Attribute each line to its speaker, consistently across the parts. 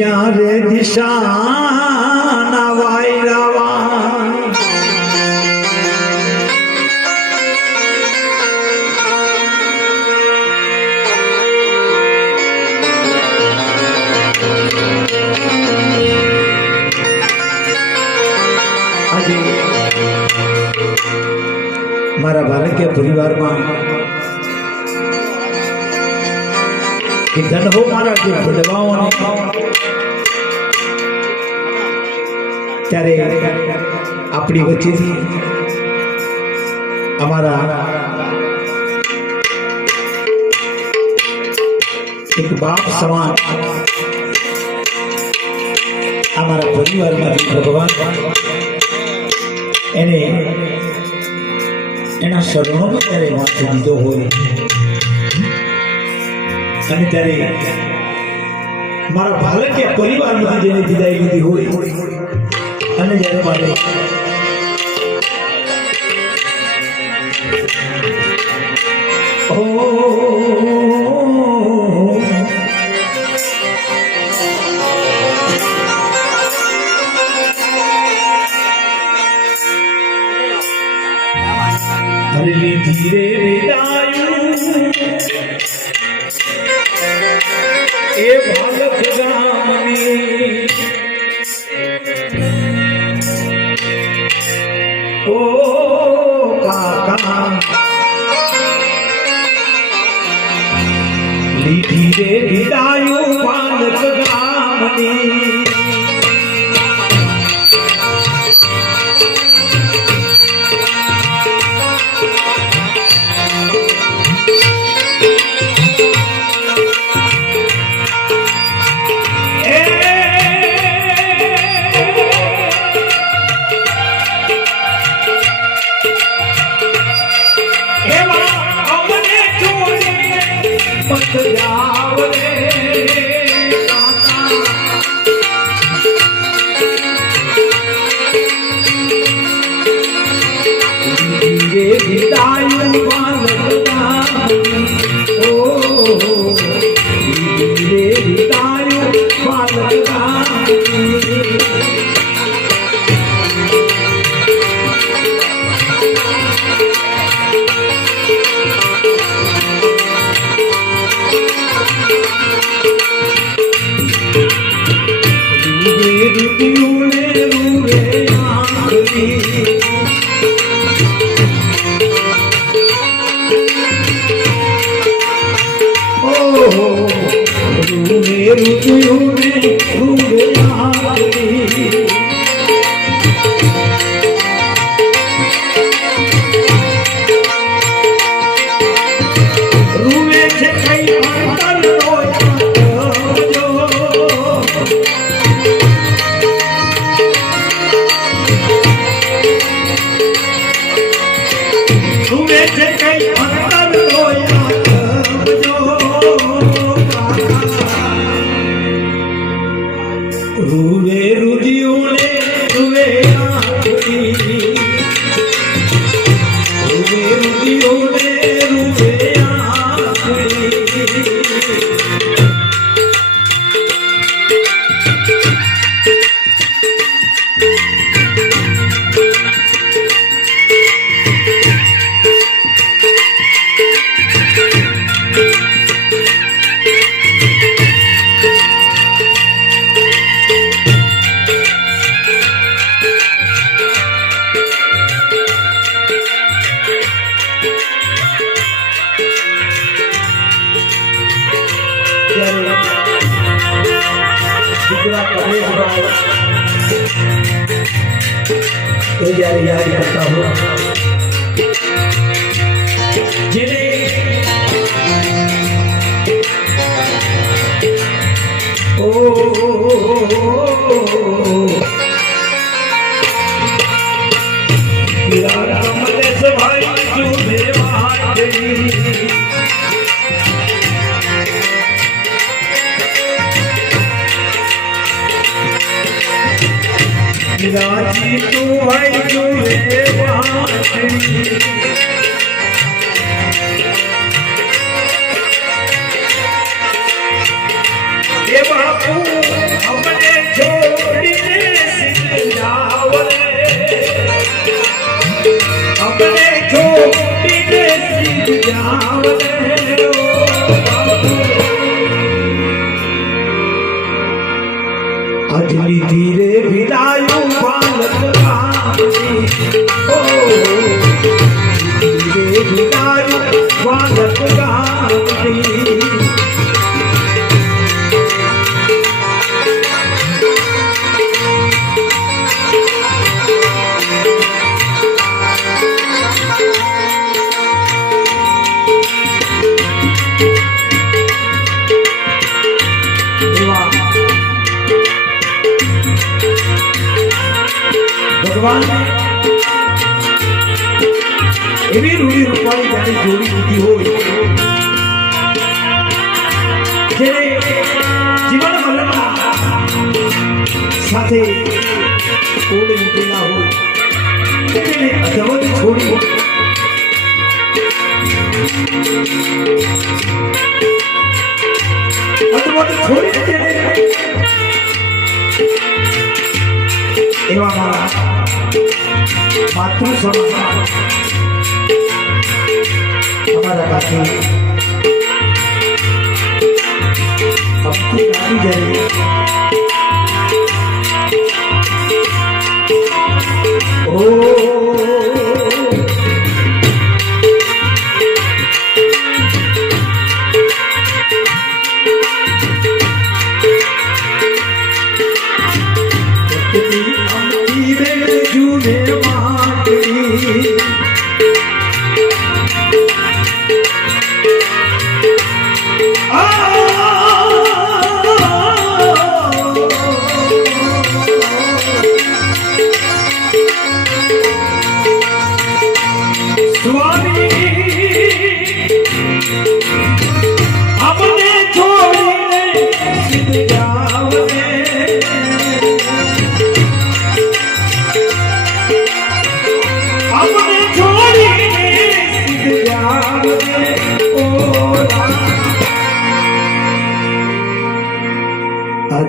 Speaker 1: એની ચારે દિશાના વાયરાવા આજે મારા બાલકીય પરિવારમાં કે ધન હો મારા જે ભડવાઓને. ત્યારે આપણી વચ્ચેથી અમારા એક બાપ સમાન અમારા પરિવારમાંથી ભગવાન એને એના શરણોમાં ત્યારે વાંચી દીધો હોય? અને ત્યારે મારા પરિવાર પરિવારમાંથી જેને વિદાય લીધી હોય અને જ્યારે મારે தாயும் வாழ்வதா રાજી તું હોય તું સાથે તોડી મૂકેલા હોય તેને અધવત છોડી હોય છોડી માતૃ સમાજ. અમારા પાસે ભક્તિ રાખી જાય.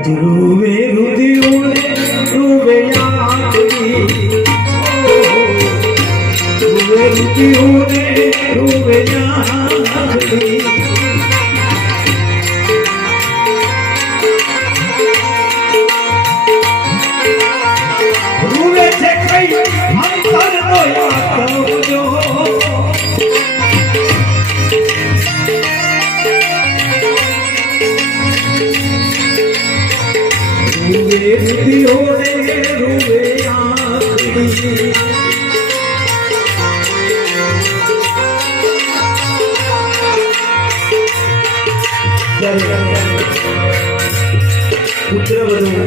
Speaker 1: ધ્રુવે રુધિઓને ધ્રુવે યાત્રી ધ્રુવે રુધિઓને ધ્રુવે યાત્રી ಉತ್ತರವನ್ನು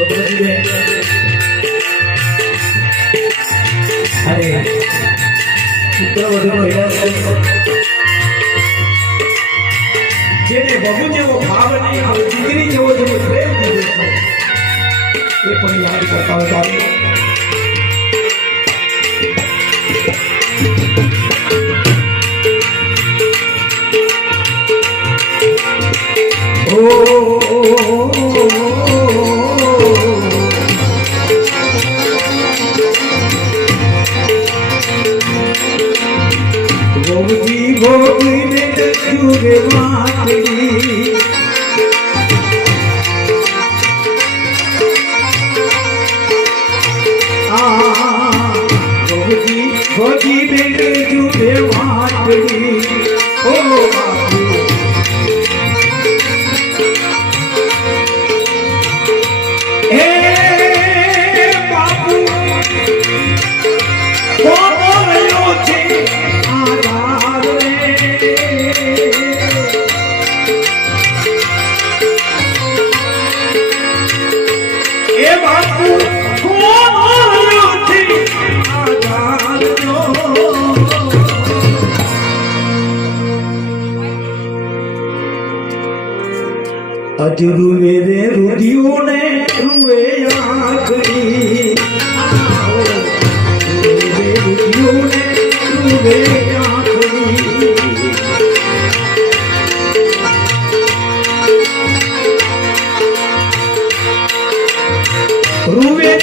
Speaker 1: ಒಬ್ಬರಿಗೆ ಅದೇ ಉತ್ತರವನ್ನು ભોગજી ભોગીને લખ્યું રે માતલી ભોગી બેન अजरू मेरे रुदियों ने रुए आखरी। मेरे ने रुए आखरी।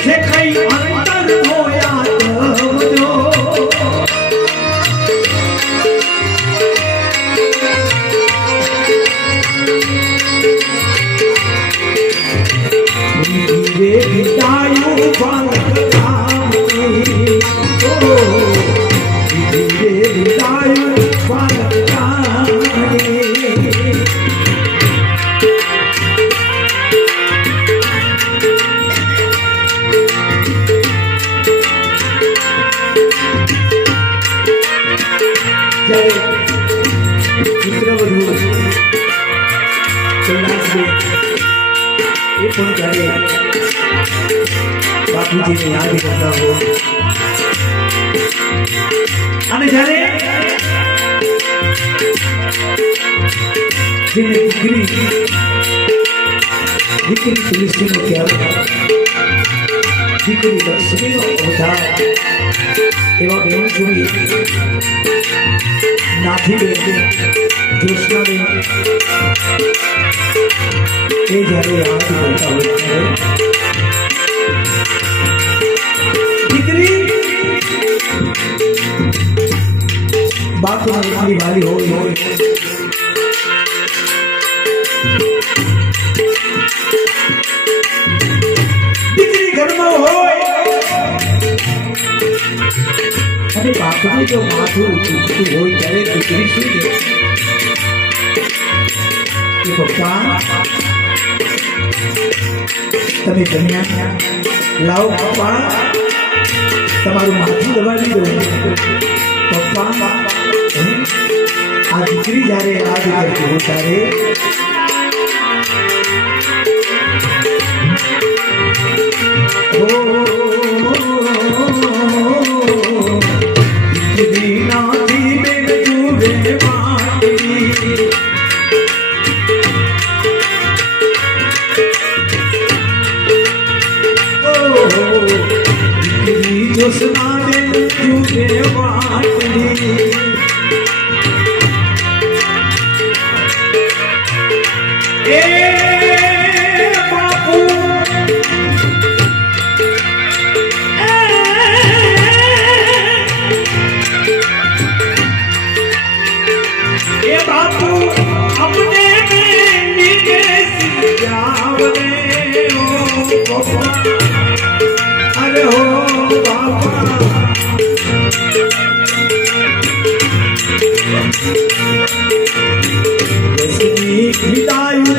Speaker 1: थे બાપુજીને યાદ કરતા હોય અને જ્યારે જેને દીકરી દીકરી તુલસીનો ત્યાગ દીકરી લક્ષ્મીનો અવતાર એવા બેન જોઈએ નાથી બેન જ્યોત્સના બેન એ જ્યારે યાદ કરતા હોય બાપને એટલી વાલી હોય હોય અને બાપનું હોય ત્યારે પપ્પા તમે જમ્યા? લાવો પપ્પા. તમારું માથું દબાવી દો. પપ્પા. આ દીકરી જ્યારે યાદ કરતી હું ત્યારે દીકરી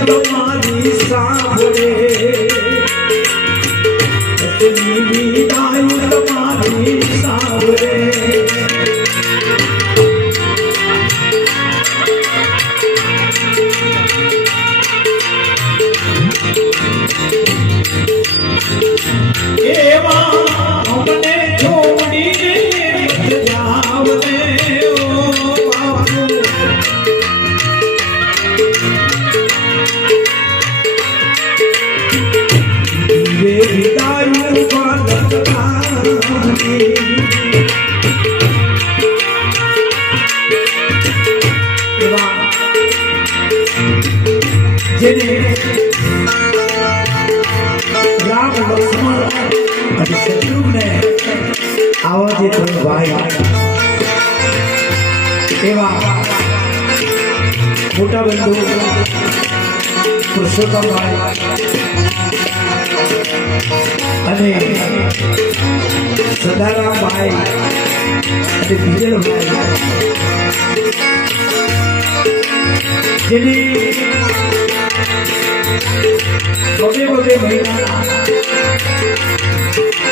Speaker 1: તમારી સાંભળે. આવા જે ત્રણ ભાઈ એવા મોટા બંધુ પુરુષોત્તમભાઈ અને સદારામભાઈ અને વિજયભાઈ જેની મહિનાના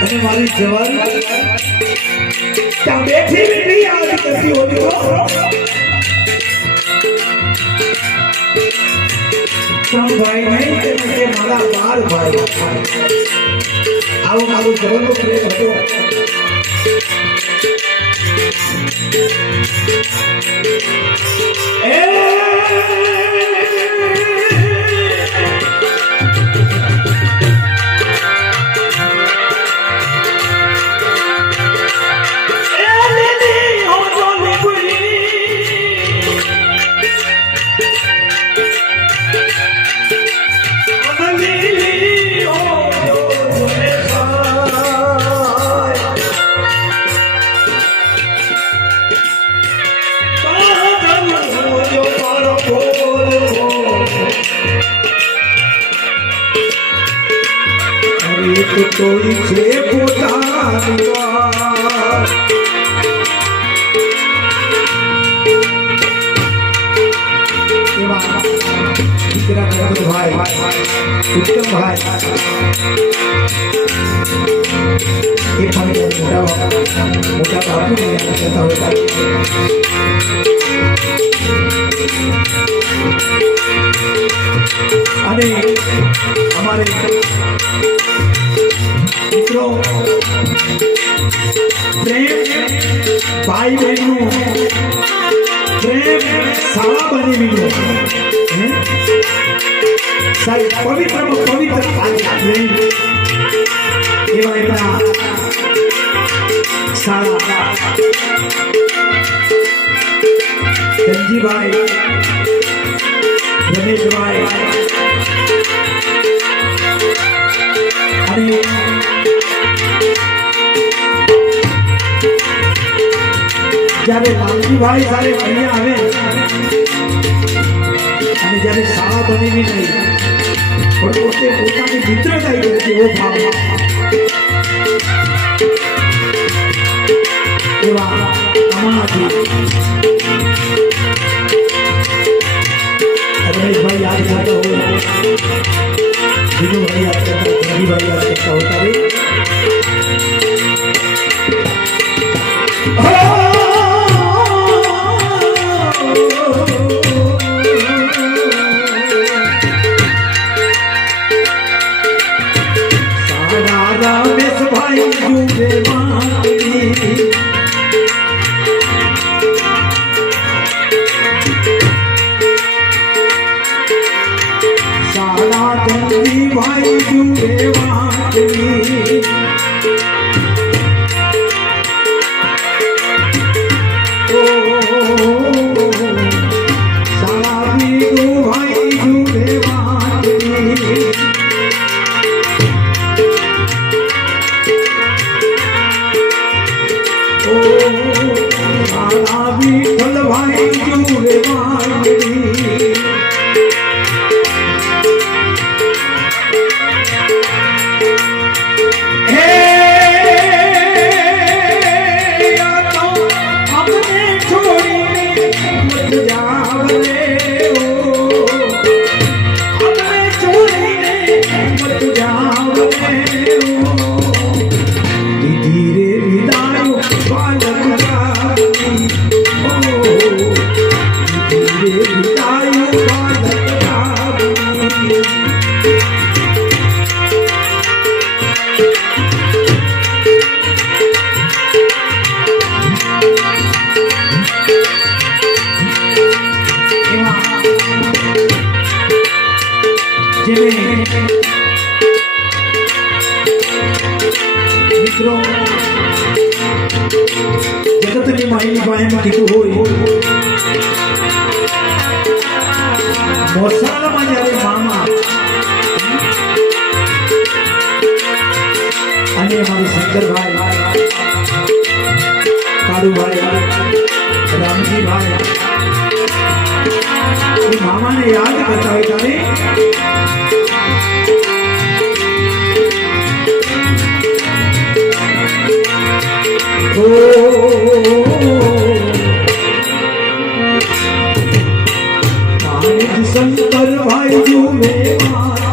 Speaker 1: અને મારી જવાન ત્યાં બેઠી બેઠી યાદ કરતી હોતી હો ત્રણ ભાઈ નહીં તે મને મારા બાર ભાઈ આવો મારો જવાનો પ્રેમ હતો એ મિત્રો પ્રેમ ભાઈ બહેનનું પ્રેમ શાળા બની ગયું હે? સાહેબ પવિત્ર પવિત્ર પ્રેમ એવા એમના શાળા ધનજીભાઈ રમેશભાઈ જ્યારે લાલજીભાઈ જ્યારે અહીંયા આવે અને જ્યારે શાળા બનેલી નહીં પણ પોતે પોતાની મિત્રતા એ કરતી એવો ભાવ એવા અમારાથી રમેશભાઈ યાદ કરતા હોય વિનુભાઈ યાદ કરતા હોય ધનજીભાઈ યાદ કરતા હોતા શંકર ભાઈ જુએ માતની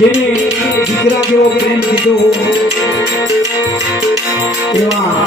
Speaker 1: જેને દીકરા જેવો પ્રેમ કીધો એવા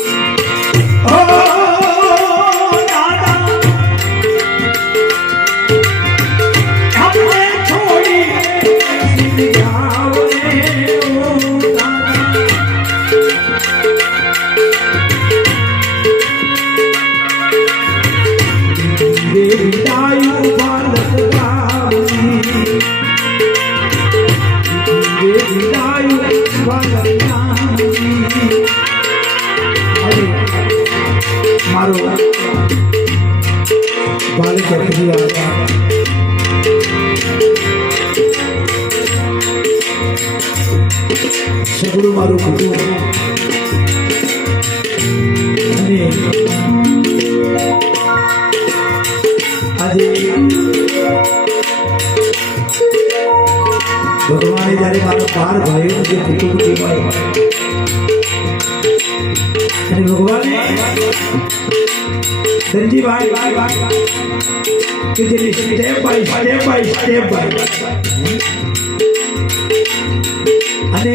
Speaker 1: સગડું મારું કુટુંબ અને આજે ભગવાને જ્યારે મારા બાર ભાઈઓનું જે કુટુંબ કહેવાય અને ભગવાને ધનજીભાઈ કે જેની step by step by step by અને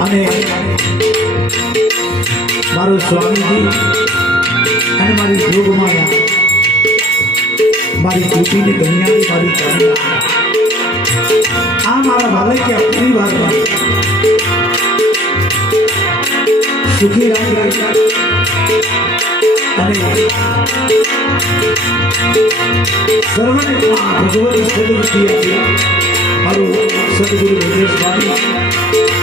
Speaker 1: અને મારો સ્વામીજી અને મારી જોગમાયા મારી કૃતિની દુનિયાની મારી કરુણા આ મારા ભાલકિયા પરિવારમાં સુખી રાખી અને સર્વને ભગવાન આપી. મારું સદગુરુ સ્વામી.